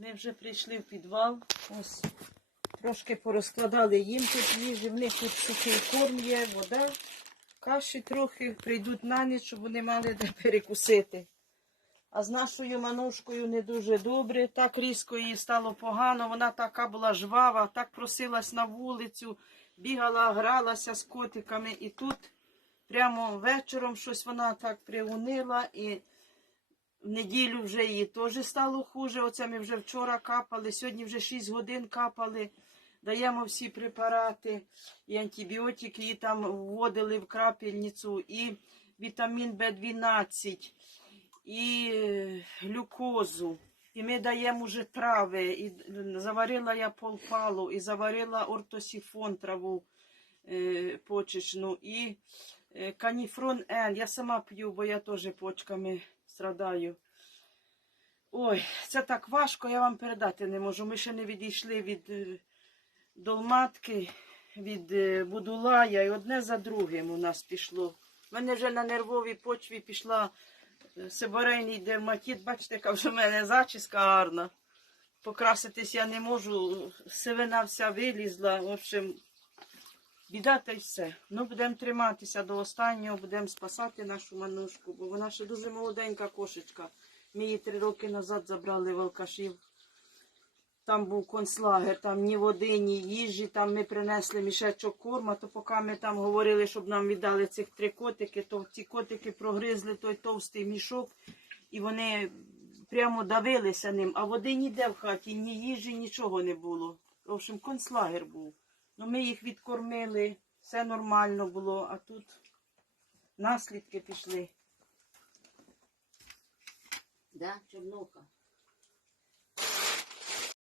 Ми вже прийшли в підвал. Ось трошки порозкладали їм тут їжі. В них тут сухий корм є, вода, каші трохи. Прийдуть на ніч, щоб вони мали де перекусити. А з нашою манушкою не дуже добре. Так різко їй стало погано. Вона така була жвава, так просилась на вулицю, бігала, гралася з котиками. І тут прямо вечором щось вона так приунила. І в неділю вже їй теж стало хуже. Оце ми вже вчора капали, сьогодні вже 6 годин капали. Даємо всі препарати і антибіотики, її там вводили в крапельницю, і вітамін В12, і е, глюкозу. І ми даємо вже трави. І заварила я полпалу, і заварила ортосіфон траву е, почечну, і е, каніфрон Н. Я сама п'ю, бо я теж почками страдаю. Ой, це так важко, я вам передати не можу. Ми ще не відійшли від е, долматки, від е, будулая, і одне за другим у нас пішло. У мене вже на нервовій почві пішла е, йде дерматит. Бачите, яка вже в мене зачіска гарна. Покраситись я не можу, сивина вся вилізла. В общем, біда та й все. Ну, будемо триматися до останнього, будемо спасати нашу манушку, бо вона ще дуже молоденька кошечка. Ми її три роки назад забрали в алкашів. Там був концлагер, там ні води, ні їжі, там ми принесли мішечок корма, то поки ми там говорили, щоб нам віддали цих три котики, то ці котики прогризли той товстий мішок, і вони прямо давилися ним, а води ніде в хаті, ні їжі, нічого не було. В общем, концлагер був. Ну, ми їх відкормили, все нормально було, а тут наслідки пішли. Да, Чорновка?